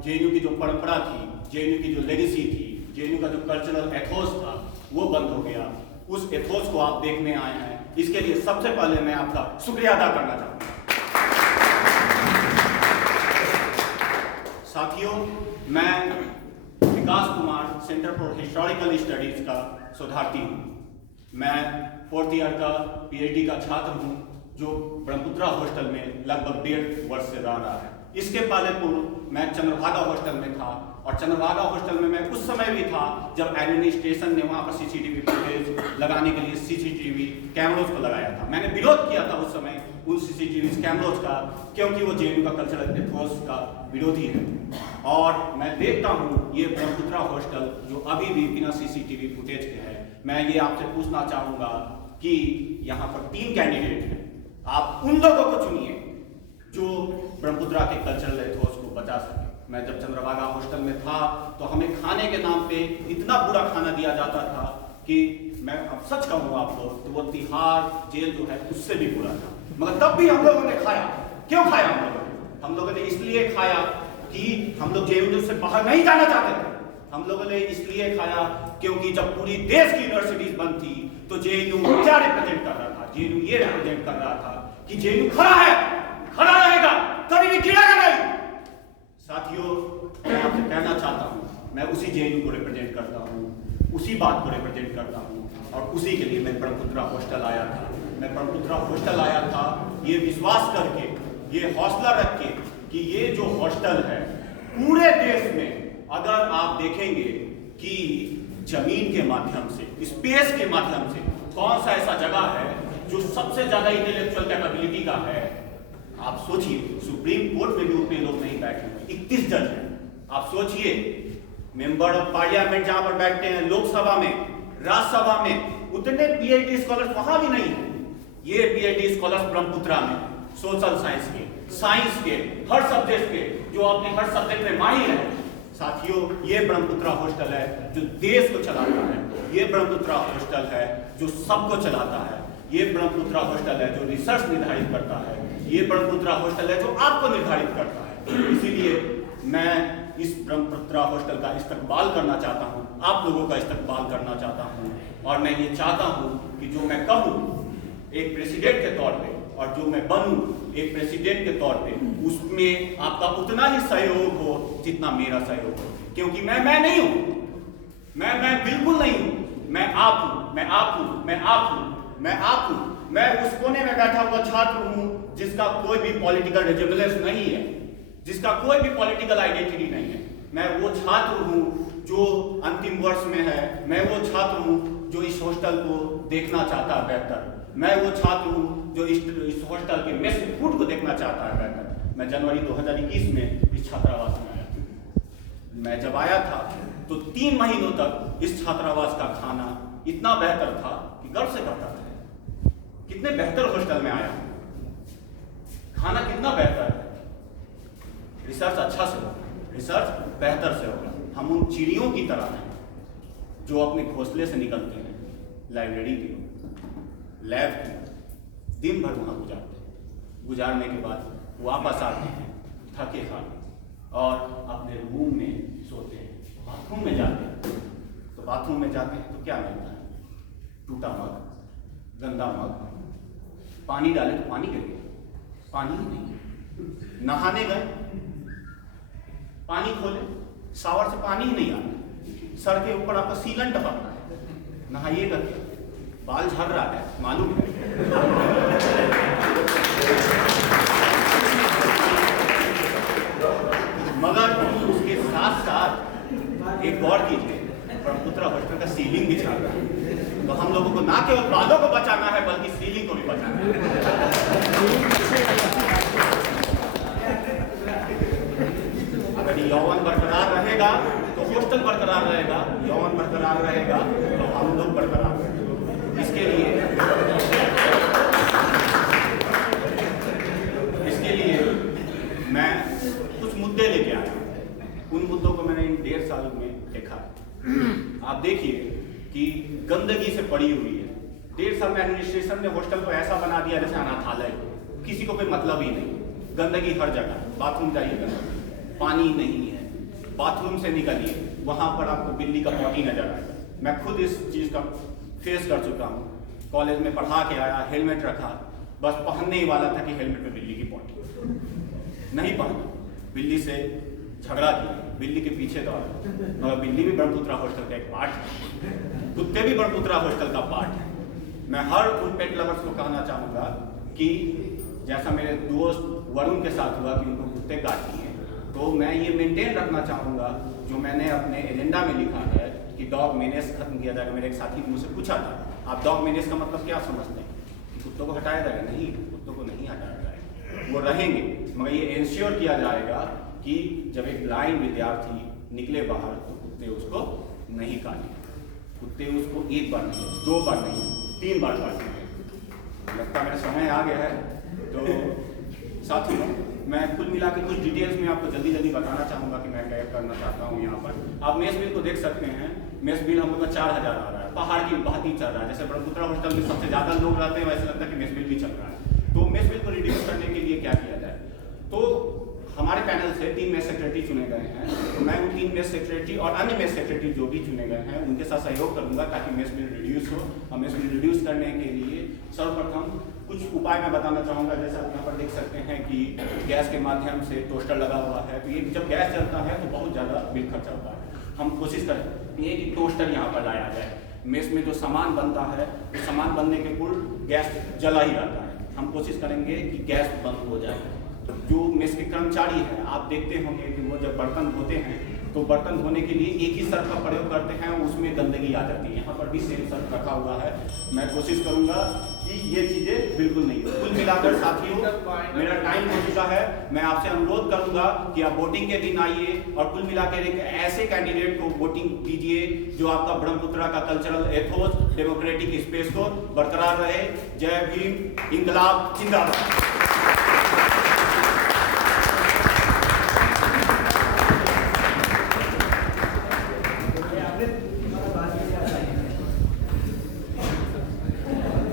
JNU की जो परंपरा थी, जेएनयू की जो लेगेसी थी, जेएनयू का जो कल्चरल एथोस था वो बंद हो गया। उस एथोस को आप देखने आए हैं, इसके लिए सबसे पहले मैं आपका शुक्रिया अदा करना चाहूँगा। साथियों, मैं Vikas Kumar, centre for historical studies का शोधार्थी हूँ। मैं 4th ईयर का पीएचडी का छात्र हूँ जो ब्रह्मपुत्रा हॉस्टल में लगभग 1.5 वर्ष से रह रहा है। इसके पहले पूर्व मैं चंद्रभागा हॉस्टल में था, और चंद्रभागा हॉस्टल में मैं उस समय भी था जब एडमिनिस्ट्रेशन ने वहाँ पर सीसीटीवी फुटेज लगाने के लिए सीसीटीवी कैमरोज को लगाया था। मैंने विरोध किया था उस समय उन सीसीटीवी कैमरोज का, क्योंकि वो जेएनयू का कल्चरल एथोस का विरोधी है। और मैं देखता हूँ ये ब्रह्मपुत्रा हॉस्टल जो अभी भी बिना सीसीटीवी फुटेज के है। मैं ये आपसे पूछना चाहूँगा कि यहाँ पर 3 कैंडिडेट हैं, आप उन लोगों को चुनिए जो ब्रह्मपुत्रा के कल्चरल एथोस को बचा सके। मैं जब चंद्रभागा हॉस्टल में था तो हमें खाने के नाम पे इतना बुरा खाना दिया जाता था कि मैं अब सच कहूँ आपको तो वो तिहाड़ जेल जो है उससे भी बुरा था, मगर तब भी हम लोगों ने खाया। क्यों खाया हम लोगों ने इसलिए खाया कि हम लोग जेएनयू से बाहर नहीं जाना चाहते थे। हम लोगों ने इसलिए खाया क्योंकि जब पूरी देश की यूनिवर्सिटीज बंद थी तो जेएनयू क्या रिप्रेजेंट कर रहा था? जेएनयू ये रिप्रेजेंट कर रहा था कि जेएनयू खड़ा है, खड़ा रहेगा, कभी भी गिरेगा नहीं। साथियों, मैं आपसे कहना चाहता हूँ, मैं उसी जेएनयू को रिप्रेजेंट करता हूँ, उसी बात को रिप्रेजेंट करता हूँ, और उसी के लिए मैं ब्रह्मपुत्रा हॉस्टल आया था। मैं ब्रह्मपुत्रा हॉस्टल आया था ये विश्वास करके, ये हौसला रख के कि ये जो हॉस्टल है पूरे देश में, अगर आप देखेंगे कि जमीन के माध्यम से, स्पेस के माध्यम से कौन सा ऐसा जगह है जो सबसे ज्यादा इंटेलेक्चुअल कैपेबिलिटी का है। आप सोचिए, सुप्रीम कोर्ट में भी उतने लोग नहीं बैठे हुए, 31 जज हैं। आप सोचिए, मेंबर ऑफ पार्लियामेंट जहां पर बैठते हैं, लोकसभा में, राज्यसभा में, उतने पीएचडी स्कॉलर्स वहां भी नहीं है। ये पीएचडी स्कॉलर्स ब्रह्मपुत्रा में सोशल साइंस के, साइंस के, हर सब्जेक्ट के, जो अपने हर सब्जेक्ट में माहिर है। साथियों, ये ब्रह्मपुत्रा हॉस्टल है जो देश को चलाता है, ये ब्रह्मपुत्रा हॉस्टल है जो सबको चलाता है, ये ब्रह्मपुत्रा हॉस्टल है जो रिसर्च निर्धारित करता है, ये ब्रह्मपुत्रा हॉस्टल है जो आपको निर्धारित करता है। इसीलिए मैं इस ब्रह्मपुत्रा हॉस्टल का इस्तकबाल करना चाहता हूँ, आप लोगों का इस्तकबाल करना चाहता हूँ, और मैं ये चाहता हूँ कि जो मैं कहूँ एक प्रेसिडेंट के तौर पे, और जो मैं बनूं एक प्रेसिडेंट के तौर पे, उसमें आपका उतना ही सहयोग हो जितना मेरा सहयोग हो। क्योंकि मैं नहीं हूं, मैं बिल्कुल नहीं हूं, मैं आप हूं, मैं आप हूं, मैं आप हूं, मैं आप हूं। मैं उस कोने में बैठा हुआ छात्र हूं जिसका कोई भी पॉलिटिकल रिजेबलेंस नहीं है, जिसका कोई भी पॉलिटिकल आइडेंटिटी नहीं है। मैं वो छात्र हूं जो अंतिम वर्ष में है, मैं वो छात्र हूं जो इस हॉस्टल को देखना चाहता है बेहतर, मैं वो छात्र हूं जो इस हॉस्टल के मेस फूड को देखना चाहता है बेहतर। मैं जनवरी 2021 में इस छात्रावास में आया था। मैं जब आया था तो 3 महीनों तक इस छात्रावास का खाना इतना बेहतर था कि गर्व से कहता था कितने बेहतर हॉस्टल में आया, खाना कितना बेहतर है। रिसर्च अच्छा से होगा, रिसर्च बेहतर से होगा। हम उन चिड़ियों की तरह हैं जो अपने घोंसले से निकलते हैं, लाइब्रेरी की, लैब की, दिन भर वहाँ गुजारते हैं, गुजारने के बाद वापस आते हैं थके हारे और अपने रूम में सोते हैं। बाथरूम में जाते हैं तो बाथरूम में जाते हैं तो क्या मिलता है? टूटा मग, गंदा मग, पानी डाले तो पानी गिर गया, पानी ही नहीं। नहाने गए, पानी खोले, शावर से पानी ही नहीं आता, सर के ऊपर आपका सीलन टपक रहा है, नहाइएगा क्या? बाल झड़ रहा है, मालूम है। मगर उसके साथ साथ एक और कीजिए, ब्रह्मपुत्रा हॉस्टल का सीलिंग भी छा रहा है, तो हम लोगों को ना केवल बालों को बचाना है बल्कि सीलिंग को भी बचाना है। अगर यौवन बरकरार रहेगा तो हॉस्टल बरकरार रहेगा, यौवन बरकरार रहेगा तो हम लोग बरकरार रहेंगे। इसके लिए मैं कुछ मुद्दे लेके आया। उन मुद्दों को मैंने इन 1.5 साल में देखा। आप देखिए कि गंदगी से पड़ी हुई है। 1.5 साल में एडमिनिस्ट्रेशन ने हॉस्टल को ऐसा बना दिया जैसे अनाथालय, किसी को कोई मतलब ही नहीं। गंदगी हर जगह, बाथरूम जाइए गंदगी, पानी नहीं है, बाथरूम से निकलिए, वहाँ पर आपको बिल्ली का पॉटी नजर आएगा। मैं खुद इस चीज़ का फेस कर चुका हूँ। कॉलेज में पढ़ा के आया, हेलमेट रखा, बस पहनने ही वाला था कि हेलमेट में बिल्ली की पॉटी, नहीं पहना, बिल्ली से झगड़ा किया, बिल्ली के पीछे दौड़ा। मगर बिल्ली भी ब्रह्मपुत्रा हॉस्टल का एक पार्ट है, कुत्ते भी ब्रह्मपुत्रा हॉस्टल का पार्ट है। मैं हर उन पेट लवर्स को कहना चाहूँगा कि जैसा मेरे दोस्त वरुण के साथ हुआ कि उनको कुत्ते काट दिए, तो मैं ये मेंटेन रखना चाहूँगा जो मैंने अपने एजेंडा में लिखा है कि डॉग मेनेस खत्म किया जाएगा। मेरे एक साथी ने मुझसे पूछा था, आप डॉग मेनेस का मतलब क्या समझते हैं? कि कुत्तों को हटाया जाएगा? नहीं, कुत्तों को नहीं हटाया जाएगा, वो रहेंगे, मगर ये इंश्योर किया जाएगा कि जब एक ब्लाइंड विद्यार्थी निकले बाहर तो कुत्ते उसको नहीं काटें, कुत्ते उसको एक बार नहीं, 2 बार नहीं, 3 बार काटेंगे। लगता मेरा समय आ गया है, तो साथियों मैं कुल मिला के कुछ डिटेल्स में आपको जल्दी जल्दी बताना चाहूँगा कि मैं क्या करना चाहता हूँ। यहाँ पर आप मेस बिल को देख सकते हैं। मेस बिल हम लोग का 4000 आ रहा है, पहाड़ की बात ही चल रहा है। जैसे ब्रह्मपुत्रा हॉस्टल में सबसे ज़्यादा लोग रहते हैं, वैसे लगता है कि मेस बिल भी चल रहा है। तो मेस बिल को रिड्यूस करने के लिए क्या किया जाए? तो हमारे पैनल से 3 मेस सेक्रेटरी चुने गए हैं, तो मैं उन 3 मेस सेक्रेटरी और अन्य मेस सेक्रेटरी जो भी चुने गए हैं उनके साथ सहयोग करूंगा ताकि मेस बिल रिड्यूस हो। और मेस बिल रिड्यूस करने के लिए सर्वप्रथम कुछ उपाय मैं बताना चाहूँगा। जैसे आप यहाँ पर देख सकते हैं कि गैस के माध्यम से टोस्टर लगा हुआ है, तो ये जब गैस जलता है तो बहुत ज़्यादा बिल खर्चा होता है। हम कोशिश करें कि टोस्टर यहाँ पर लाया जाए। मेस में जो सामान बनता है वो सामान बनने के पूर्व गैस जला ही रहता है, हम कोशिश करेंगे कि गैस बंद हो जाए। जो मेस के कर्मचारी हैं, आप देखते होंगे कि वो जब बर्तन धोते हैं तो बर्तन धोने के लिए एक ही सर्फ का प्रयोग करते हैं, उसमें गंदगी आ जाती है। यहाँ पर भी सेम सर्फ रखा हुआ है। मैं कोशिश करूँगा कि ये चीज़ें बिल्कुल नहीं हो। कुल मिलाकर साथियों मेरा टाइम हो चुका है। मैं आपसे अनुरोध करूँगा कि आप वोटिंग के दिन आइए और कुल मिलाकर एक ऐसे कैंडिडेट को वोटिंग दीजिए जो आपका ब्रह्मपुत्रा का कल्चरल एथोस डेमोक्रेटिक स्पेस को बरकरार रहे। जय भीम, इंकलाब जिंदाबाद।